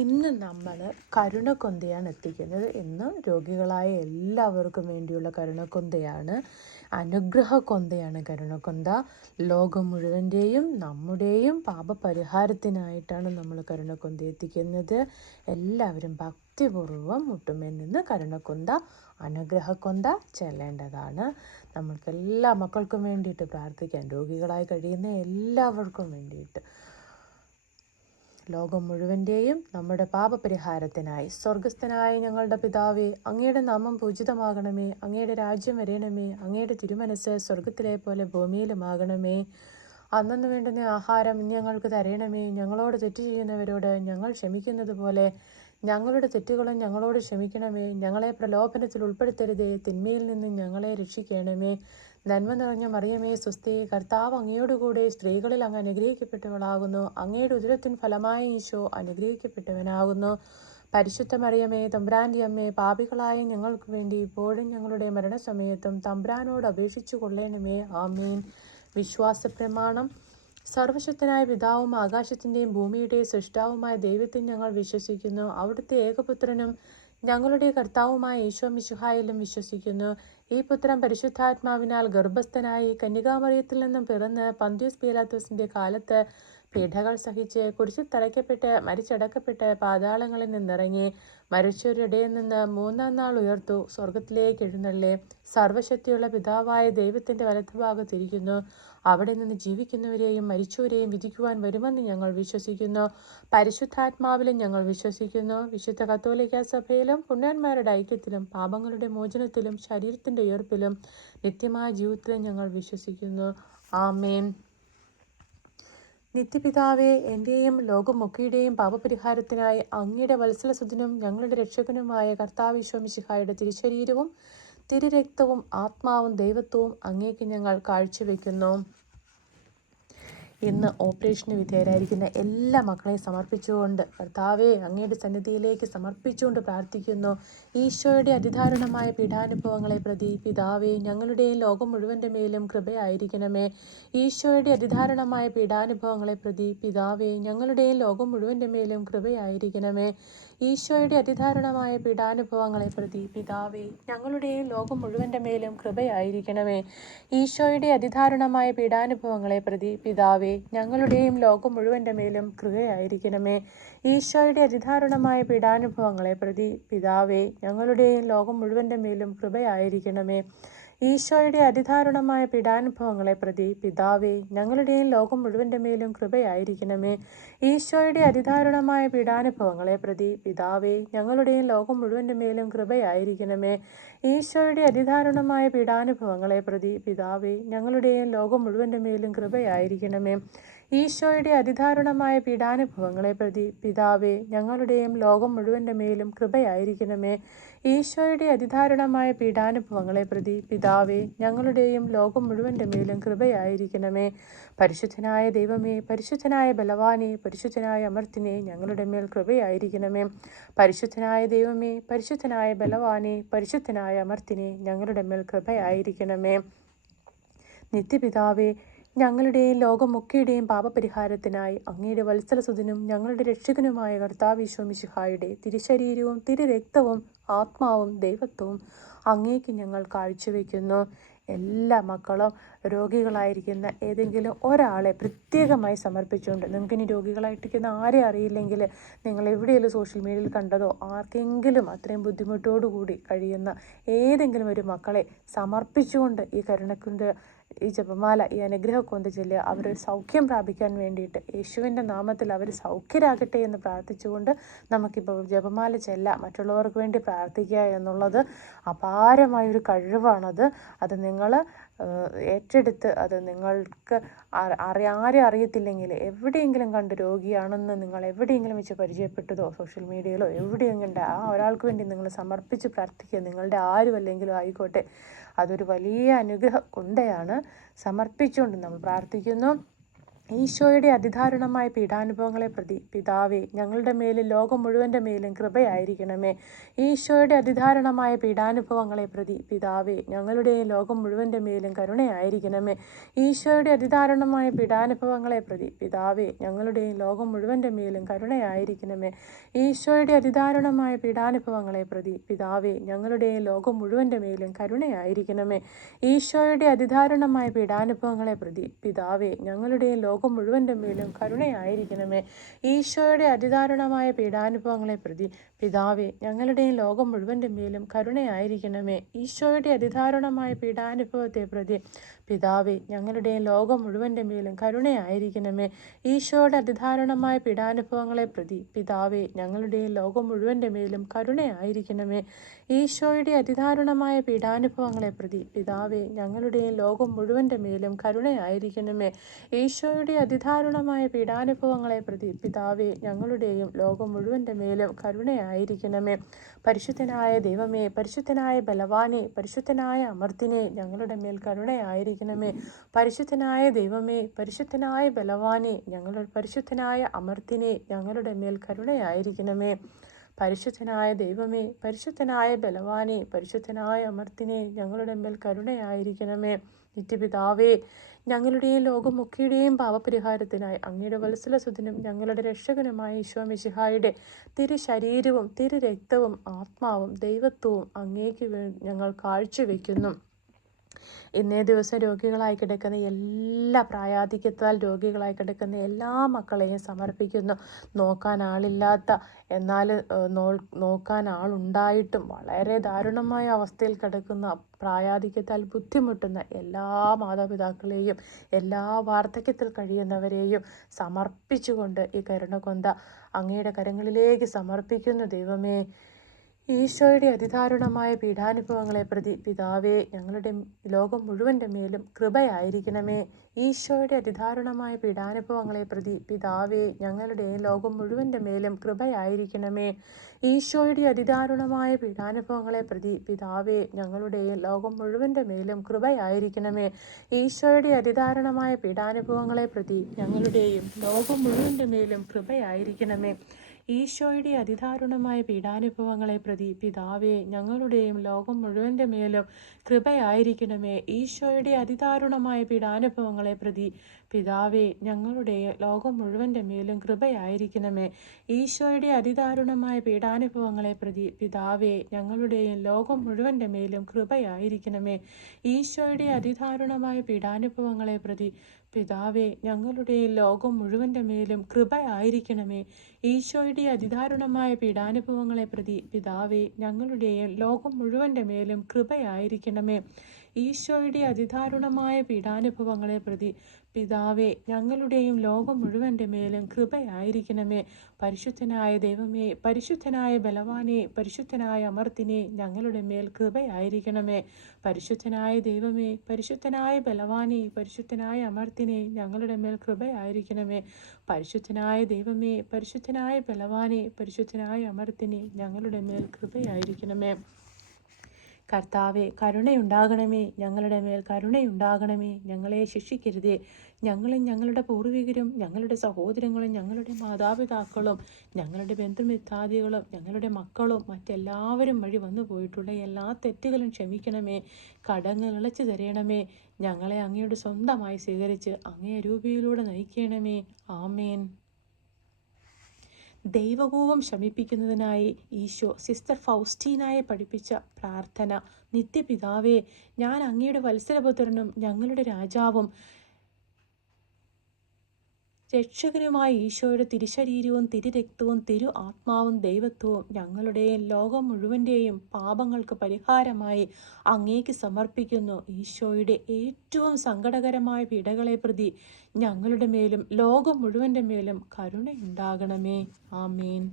ഇന്ന് നമ്മൾ കരുണക്കൊന്തയാണ് എത്തിക്കുന്നത്. ഇന്ന് രോഗികളായ എല്ലാവർക്കും വേണ്ടിയുള്ള കരുണക്കൊന്തയാണ്, അനുഗ്രഹക്കൊന്തയാണ് കരുണക്കൊന്ത. ലോകം മുഴുവൻ്റെയും നമ്മുടെയും പാപപരിഹാരത്തിനായിട്ടാണ് നമ്മൾ കരുണക്കൊന്ത എത്തിക്കുന്നത്. എല്ലാവരും ഭക്തിപൂർവ്വം മുട്ടുമേൽ നിന്ന് കരുണക്കൊന്ത, അനുഗ്രഹക്കൊന്ത ചെല്ലേണ്ടതാണ്. നമ്മൾക്ക് എല്ലാ മക്കൾക്കും വേണ്ടിയിട്ട് പ്രാർത്ഥിക്കാൻ, രോഗികളായി കഴിയുന്ന എല്ലാവർക്കും വേണ്ടിയിട്ട്. ലോകം മുഴുവൻ്റെയും നമ്മുടെ പാപപരിഹാരത്തിനായി. സ്വർഗസ്ഥനായ ഞങ്ങളുടെ പിതാവേ, അങ്ങയുടെ നാമം പൂജിതമാകണമേ, അങ്ങയുടെ രാജ്യം വരേണമേ, അങ്ങയുടെ തിരുമനസ് സ്വർഗത്തിലെ പോലെ ഭൂമിയിലുമാകണമേ. അന്നന്ന് വേണ്ടുന്ന ആഹാരം ഇന്ന് ഞങ്ങൾക്ക് തരണമേ. ഞങ്ങളോട് തെറ്റ് ചെയ്യുന്നവരോട് ഞങ്ങൾ ക്ഷമിക്കുന്നത് പോലെ ഞങ്ങളുടെ തെറ്റുകളും ഞങ്ങളോട് ക്ഷമിക്കണമേ. ഞങ്ങളെ പ്രലോഭനത്തിൽ ഉൾപ്പെടുത്തരുതേ, തിന്മയിൽ നിന്നും ഞങ്ങളെ രക്ഷിക്കണമേ. നന്മ നിറഞ്ഞ മറിയമേ സ്വസ്തി, കർത്താവ് അങ്ങയോടുകൂടെ സ്ത്രീകളിൽ അങ്ങ് അനുഗ്രഹിക്കപ്പെട്ടവളാകുന്നു. അങ്ങയുടെ ഉദരത്തിൻ ഫലമായ ഈശോ അനുഗ്രഹിക്കപ്പെട്ടവനാകുന്നു. പരിശുദ്ധ മറിയമേ തമ്പുരാൻ്റെ അമ്മേ, പാപികളായ ഞങ്ങൾക്ക് വേണ്ടി ഇപ്പോഴും ഞങ്ങളുടെ മരണസമയത്തും തമ്പുരാനോട് അപേക്ഷിച്ചു കൊള്ളണമേ. ആമീൻ. വിശ്വാസ പ്രമാണം. സർവശക്തനായ പിതാവും ആകാശത്തിൻ്റെയും ഭൂമിയുടെയും സൃഷ്ടാവുമായ ദൈവത്തിൽ ഞങ്ങൾ വിശ്വസിക്കുന്നു. അവിടുത്തെ ഏകപുത്രനും ഞങ്ങളുടെ കർത്താവുമായ ഈശോ മിശിഹായിലും വിശ്വസിക്കുന്നു. ഈ പുത്രൻ പരിശുദ്ധാത്മാവിനാൽ ഗർഭസ്ഥനായി കന്യകാമറിയത്തിൽ നിന്നും പിറന്ന് പന്തിയോസ് പീലാത്തോസിന്റെ കാലത്ത് പീഡകൾ സഹിച്ച് കുരിശിൽ തറയ്ക്കപ്പെട്ട് മരിച്ചടക്കപ്പെട്ട് പാതാളങ്ങളിൽ നിന്നിറങ്ങി മരിച്ചവരുടെ ഇടയിൽ നിന്ന് മൂന്നാം നാൾ ഉയർത്തു, സ്വർഗത്തിലേക്ക് എഴുന്നള്ളി സർവശക്തിയുള്ള പിതാവായ ദൈവത്തിന്റെ വലത്തുഭാഗത്തിരിക്കുന്നു. അവിടെ നിന്ന് ജീവിക്കുന്നവരെയും മരിച്ചവരെയും വിധിക്കുവാൻ വരുമെന്ന് ഞങ്ങൾ വിശ്വസിക്കുന്നു. പരിശുദ്ധാത്മാവിലും ഞങ്ങൾ വിശ്വസിക്കുന്നു. വിശുദ്ധ കത്തോലിക്ക സഭയിലും പുണ്യന്മാരുടെ ഐക്യത്തിലും പാപങ്ങളുടെ മോചനത്തിലും ശരീരത്തിന്റെ ഉയർപ്പിലും നിത്യമായ ജീവിതത്തിലും ഞങ്ങൾ വിശ്വസിക്കുന്നു. ആമേൻ. നിത്യപിതാവേ, എൻ്റെയും ലോകമൊക്കെയുടെയും പാപപരിഹാരത്തിനായി അങ്ങയുടെ വത്സലസുതനും ഞങ്ങളുടെ രക്ഷകനുമായ കർത്താവ് ഈശോ മിശിഹായുടെ തിരുശരീരവും തിരുരക്തവും ആത്മാവും ദൈവത്വവും അങ്ങേക്ക് ഞങ്ങൾ കാഴ്ചവെക്കുന്നു. ഇന്ന് ഓപ്പറേഷന് വിധേയരായിരിക്കുന്ന എല്ലാ മക്കളെയും സമർപ്പിച്ചുകൊണ്ട് കർത്താവെ അങ്ങയുടെ സന്നിധിയിലേക്ക് സമർപ്പിച്ചുകൊണ്ട് പ്രാർത്ഥിക്കുന്നു. ഈശോയുടെ അതിദാരുണമായ പീഡാനുഭവങ്ങളെ പ്രതി പിതാവേ, ഞങ്ങളുടെയും ലോകം മുഴുവൻ്റെ മേലും കൃപയായിരിക്കണമേ. ഈശോയുടെ അതിദാരുണമായ പീഡാനുഭവങ്ങളെ പ്രതി പിതാവേ, ഞങ്ങളുടെയും ലോകം മുഴുവൻ്റെ മേലും കൃപയായിരിക്കണമേ. ഈശോയുടെ അതിദാരുണമായ പീഡാനുഭവങ്ങളെ പ്രതി പിതാവേ, ഞങ്ങളുടെയും ലോകം മുഴുവൻ്റെ മേലും കൃപയായിരിക്കണമേ. ഈശോയുടെ അതിദാരുണമായ പീഡാനുഭവങ്ങളെ പ്രതി പിതാവേ, ഞങ്ങളുടെയും ലോകം മുഴുവൻ്റെ മേലും കൃപയായിരിക്കണമേ. ഈശോയുടെ അതിദാരുണമായ പീഡാനുഭവങ്ങളെ പ്രതി പിതാവേ, ഞങ്ങളുടെയും ലോകം മുഴുവൻ്റെ മേലും കൃപയായിരിക്കണമേ. ഈശോയുടെ അതിദാരുണമായ പീഡാനുഭവങ്ങളെ പ്രതി പിതാവേ, ഞങ്ങളുടെയും ലോകം മുഴുവൻ്റെ മേലും കൃപയായിരിക്കണമേ. ഈശോയുടെ അതിദാരുണമായ പീഡാനുഭവങ്ങളെ പ്രതി പിതാവേ, ഞങ്ങളുടെയും ലോകം മുഴുവൻ്റെ മേലും കൃപയായിരിക്കണമേ. ഈശോയുടെ അതിദാരുണമായ പീഡാനുഭവങ്ങളെ പ്രതി പിതാവേ, ഞങ്ങളുടെയും ലോകം മുഴുവൻ്റെ മേലും കൃപയായിരിക്കണമേ. ഈശോയുടെ അതിദാരുണമായ പീഡാനുഭവങ്ങളെ പ്രതി പിതാവേ, ഞങ്ങളുടെയും ലോകം മുഴുവൻ്റെ മേലും കൃപയായിരിക്കണമേ. ഈശോയുടെ അതിദാരുണമായ പീഡാനുഭവങ്ങളെ പ്രതി പിതാവേ, ഞങ്ങളുടെയും ലോകം മുഴുവൻ്റെ മേലും കൃപയായിരിക്കണമേ. പരിശുദ്ധനായ ദൈവമേ, പരിശുദ്ധനായ ബലവാനെ, പരിശുദ്ധനായ അമർത്തിനെ, ഞങ്ങളുടെ മേൽ കൃപയായിരിക്കണമേ. പരിശുദ്ധനായ ദൈവമേ, പരിശുദ്ധനായ ബലവാനെ, പരിശുദ്ധനായ അമർത്തിനെ, ഞങ്ങളുടെ മേൽ കൃപയായിരിക്കണമേ. നിത്യപിതാവേ, ഞങ്ങളുടെയും ലോകമൊക്കെയുടെയും പാപപരിഹാരത്തിനായി അങ്ങയുടെ വത്സലസുതനും ഞങ്ങളുടെ രക്ഷകനുമായ കർത്താവ് ഈശോ മിശിഹായുടെ തിരുശരീരവും തിരുരക്തവും ആത്മാവും ദൈവത്വവും അങ്ങേക്ക് ഞങ്ങൾ കാഴ്ചവെക്കുന്നു. എല്ലാ മക്കളും രോഗികളായിരിക്കുന്ന ഏതെങ്കിലും ഒരാളെ പ്രത്യേകമായി സമർപ്പിച്ചുകൊണ്ട്, നിങ്ങൾക്കിനി രോഗികളായിട്ടിരിക്കുന്ന ആരെ അറിയില്ലെങ്കിൽ നിങ്ങൾ എവിടെയെങ്കിലും സോഷ്യൽ മീഡിയയിൽ കണ്ടതോ ആർക്കെങ്കിലും അത്രയും ബുദ്ധിമുട്ടോടുകൂടി കഴിയുന്ന ഏതെങ്കിലും ഒരു മക്കളെ സമർപ്പിച്ചുകൊണ്ട് ഈ കരുണക്കൊണ്ട് ഈ ജപമാല, ഈ അനുഗ്രഹക്കൊന്ത ചൊല്ലുക. അവർ സൗഖ്യം പ്രാപിക്കാൻ വേണ്ടിയിട്ട് യേശുവിൻ്റെ നാമത്തിൽ അവർ സൗഖ്യരാകട്ടെ എന്ന് പ്രാർത്ഥിച്ചുകൊണ്ട് നമുക്കിപ്പോൾ ജപമാല ചെല്ലാം. മറ്റുള്ളവർക്ക് വേണ്ടി പ്രാർത്ഥിക്കുക എന്നുള്ളത് അപാരമായൊരു കഴിവാണത്. അത് നിങ്ങൾ ഏറ്റെടുത്ത് അത് നിങ്ങൾക്ക് ആരെ അറിയത്തില്ലെങ്കിൽ എവിടെയെങ്കിലും കണ്ട് രോഗിയാണെന്ന് നിങ്ങൾ എവിടെയെങ്കിലും വെച്ച് പരിചയപ്പെട്ടതോ സോഷ്യൽ മീഡിയയിലോ എവിടെയെങ്കിലും ആ ഒരാൾക്ക് വേണ്ടി നിങ്ങൾ സമർപ്പിച്ച് പ്രാർത്ഥിക്കുക. നിങ്ങളുടെ ആരുമല്ലെങ്കിലും ആയിക്കോട്ടെ, അതൊരു വലിയ അനുഗ്രഹ കൊന്തയാണ്. സമർപ്പിച്ചുകൊണ്ട് നമ്മൾ പ്രാർത്ഥിക്കുന്നു. ഈശോയുടെ അതിദാരുണമായ പീഡാനുഭവങ്ങളെ പ്രതി പിതാവേ ഞങ്ങളുടെ മേലും ലോകം മുഴുവൻ്റെ മേലും കൃപയായിരിക്കണമേ. ഈശോയുടെ അതിദാരുണമായ പീഡാനുഭവങ്ങളെ പ്രതി പിതാവേ ഞങ്ങളുടെയും ലോകം മുഴുവൻ്റെ മേലും കരുണയായിരിക്കണമേ. ഈശോയുടെ അതിദാരുണമായ പീഡാനുഭവങ്ങളെ പ്രതി പിതാവേ ഞങ്ങളുടെയും ലോകം മുഴുവൻ്റെ മേലും കരുണയായിരിക്കണമേ. ഈശോയുടെ അതിദാരുണമായ പീഡാനുഭവങ്ങളെ പ്രതി പിതാവേ ഞങ്ങളുടെയും ലോകം മുഴുവൻ്റെ മേലും കരുണയായിരിക്കണമേ. ഈശോയുടെ അതിദാരുണമായ പീഡാനുഭവങ്ങളെ പ്രതി പിതാവേ ഞങ്ങളുടെയും ലോകം മുഴുവൻ്റെ മേലും കരുണയായിരിക്കണമേ. ഈശോയുടെ അതിദാരുണമായ പീഡാനുഭവങ്ങളെ പ്രതി പിതാവേ ഞങ്ങളുടെയും ലോകം മുഴുവൻ്റെ മേലും കരുണയായിരിക്കണമേ. ഈശോയുടെ അതിദാരുണമായ പീഡാനുഭവത്തെ പ്രതി പിതാവേ ഞങ്ങളുടെയും ലോകം മുഴുവൻ്റെ മേലും കരുണയായിരിക്കണമേ. ഈശോയുടെ അതിദാരുണമായ പീഡാനുഭവങ്ങളെ പ്രതി പിതാവേ ഞങ്ങളുടെയും ലോകം മുഴുവൻ്റെ മേലും കരുണയായിരിക്കണമേ. ഈശോയുടെ അതിദാരുണമായ പീഡാനുഭവങ്ങളെ പ്രതി പിതാവേ ഞങ്ങളുടെയും ലോകം മുഴുവൻ്റെ മേലും കരുണയായിരിക്കണമേ. ഈശോയുടെ അതിദാരുണമായ പീഡാനുഭവങ്ങളെ പ്രതി പിതാവേ ഞങ്ങളുടെയും ലോകം മുഴുവൻ്റെ മേലും കരുണയായിരിക്കണമേ. പരിശുദ്ധനായ ദൈവമേ, പരിശുദ്ധനായ ബലവാനെ, പരിശുദ്ധനായ അമർത്തിനെ ഞങ്ങളുടെ മേൽ കരുണയായിരിക്കണമേ. പരിശുദ്ധനായ ദൈവമേ, പരിശുദ്ധനായ ബലവാനെ, പരിശുദ്ധനായ അമർത്തിനെ ഞങ്ങളുടെ മേൽ കരുണയായിരിക്കണമേ. പരിശുദ്ധനായ ദൈവമേ, പരിശുദ്ധനായ ബലവാനെ, പരിശുദ്ധനായ അമർത്തിനെ ഞങ്ങളുടെ മേൽ കരുണയായിരിക്കണമേ. നിത്യപിതാവേ, ഞങ്ങളുടെയും ലോകമൊക്കെയുടെയും പാപപരിഹാരത്തിനായി അങ്ങയുടെ വത്സലസുതനും ഞങ്ങളുടെ രക്ഷകനുമായ ഈശോ മിശിഹായുടെ തിരുശരീരവും തിരുരക്തവും ആത്മാവും ദൈവത്വവും അങ്ങേക്ക് ഞങ്ങൾ കാഴ്ചവെക്കുന്നു. ഇന്നേ ദിവസം രോഗികളായി കിടക്കുന്ന എല്ലാ പ്രായാധിക്യത്താൽ രോഗികളായി കിടക്കുന്ന എല്ലാ മക്കളെയും സമർപ്പിക്കുന്നു. നോക്കാൻ ആളില്ലാത്ത, എന്നാൽ നോക്കാൻ ആളുണ്ടായിട്ടും വളരെ ദാരുണമായ അവസ്ഥയിൽ കിടക്കുന്ന, പ്രായാധിക്യത്താൽ ബുദ്ധിമുട്ടുന്ന എല്ലാ മാതാപിതാക്കളെയും എല്ലാ വാർദ്ധക്യത്തിൽ കഴിയുന്നവരെയും സമർപ്പിച്ചുകൊണ്ട് ഈ കരുണകൊന്ത അങ്ങയുടെ കരങ്ങളിലേക്ക് സമർപ്പിക്കുന്നു. ദൈവമേ, ഈശോയുടെ അതിദാരുണമായ പീഡാനുഭവങ്ങളെ പ്രതി പിതാവേ ഞങ്ങളുടെ ലോകം മുഴുവൻ്റെ മേലും കൃപയായിരിക്കണമേ. ഈശോയുടെ അതിദാരുണമായ പീഡാനുഭവങ്ങളെ പ്രതി പിതാവേ ഞങ്ങളുടെ ലോകം മുഴുവൻ്റെ മേലും കൃപയായിരിക്കണമേ. ഈശോയുടെ അതിദാരുണമായ പീഡാനുഭവങ്ങളെ പ്രതി പിതാവേ ഞങ്ങളുടെ ലോകം മുഴുവൻ്റെ മേലും കൃപയായിരിക്കണമേ. ഈശോയുടെ അതിദാരുണമായ പീഡാനുഭവങ്ങളെ പ്രതി ഞങ്ങളുടെയും ലോകം മുഴുവൻ്റെ മേലും കൃപയായിരിക്കണമേ. ഈശോയുടെ അതിദാരുണമായ പീഡാനുഭവങ്ങളെ പ്രതി പിതാവേ ഞങ്ങളുടെയും ലോകം മുഴുവൻ്റെ മേലും കൃപയായിരിക്കണമേ. ഈശോയുടെ അതിദാരുണമായ പീഡാനുഭവങ്ങളെ പ്രതി പിതാവേ ഞങ്ങളുടെ ലോകം മുഴുവൻ്റെ മേലും കൃപയായിരിക്കണമേ. ഈശോയുടെ അതിദാരുണമായ പീഡാനുഭവങ്ങളെ പ്രതി പിതാവേ ഞങ്ങളുടെയും ലോകം മുഴുവൻ്റെ മേലും കൃപയായിരിക്കണമേ. ഈശോയുടെ അതിദാരുണമായ പീഡാനുഭവങ്ങളെ പ്രതി പിതാവേ ഞങ്ങളുടെ ലോകം മുഴുവൻ്റെ മേലും കൃപയായിരിക്കണമേ. ഈശോയുടെ അതിദാരുണമായ പീഡാനുഭവങ്ങളെ പ്രതി പിതാവേ ഞങ്ങളുടെയും ലോകം മുഴുവൻ്റെ മേലും കൃപയായിരിക്കണമേ. ഈശോയുടെ അതിദാരുണമായ പീഡാനുഭവങ്ങളെ പ്രതി പിതാവേ ഞങ്ങളുടെയും ലോകം മുഴുവൻ്റെ മേലും കൃപയായിരിക്കണമേ. പരിശുദ്ധനായ ദൈവമേ, പരിശുദ്ധനായ ബലവാനെ, പരിശുദ്ധനായ അമർത്തിനെ ഞങ്ങളുടെ മേൽ കൃപയായിരിക്കണമേ. പരിശുദ്ധനായ ദൈവമേ, പരിശുദ്ധനായ ബലവാനെ, പരിശുദ്ധനായ അമർത്തിനെ ഞങ്ങളുടെ മേൽ കൃപയായിരിക്കണമേ. പരിശുദ്ധനായ ദൈവമേ, പരിശുദ്ധനായ ബലവാനെ, പരിശുദ്ധനായ അമർത്തിനെ ഞങ്ങളുടെ മേൽ കൃപയായിരിക്കണമേ. കർത്താവെ, കരുണയുണ്ടാകണമേ, ഞങ്ങളുടെ മേൽ കരുണയുണ്ടാകണമേ. ഞങ്ങളെ ശിക്ഷിക്കരുതേ. ഞങ്ങളും ഞങ്ങളുടെ പൂർവികരും ഞങ്ങളുടെ സഹോദരങ്ങളും ഞങ്ങളുടെ മാതാപിതാക്കളും ഞങ്ങളുടെ ബന്ധുമിത്രാദികളും ഞങ്ങളുടെ മക്കളും മറ്റെല്ലാവരും വഴി വന്നു പോയിട്ടുള്ള എല്ലാ തെറ്റുകളും ക്ഷമിക്കണമേ. കടങ്ങൾ ഇളച്ചു തരണമേ. ഞങ്ങളെ അങ്ങയുടെ സ്വന്തമായി സ്വീകരിച്ച് അങ്ങേ രൂപയിലൂടെ നയിക്കണമേ. ആമേൻ. ദൈവകോപം ശമിപ്പിക്കുന്നതിനായി ഈശോ സിസ്റ്റർ ഫൗസ്റ്റീനായെ പഠിപ്പിച്ച പ്രാർത്ഥന. നിത്യപിതാവേ, ഞാൻ അങ്ങയുടെ വത്സലപുത്രനും ഞങ്ങളുടെ രാജാവും രക്ഷകനുമായ ഈശോയുടെ തിരുശരീരവും തിരുരക്തവും തിരു ആത്മാവും ദൈവത്വവും ഞങ്ങളുടെയും ലോകം മുഴുവൻ്റെയും പാപങ്ങൾക്ക് പരിഹാരമായി അങ്ങേക്ക് സമർപ്പിക്കുന്നു. ഈശോയുടെ ഏറ്റവും സങ്കടകരമായ പീഡകളെ പ്രതി ഞങ്ങളുടെ മേലും ലോകം മുഴുവൻ്റെ മേലും കരുണയുണ്ടാകണമേ. ആമേൻ.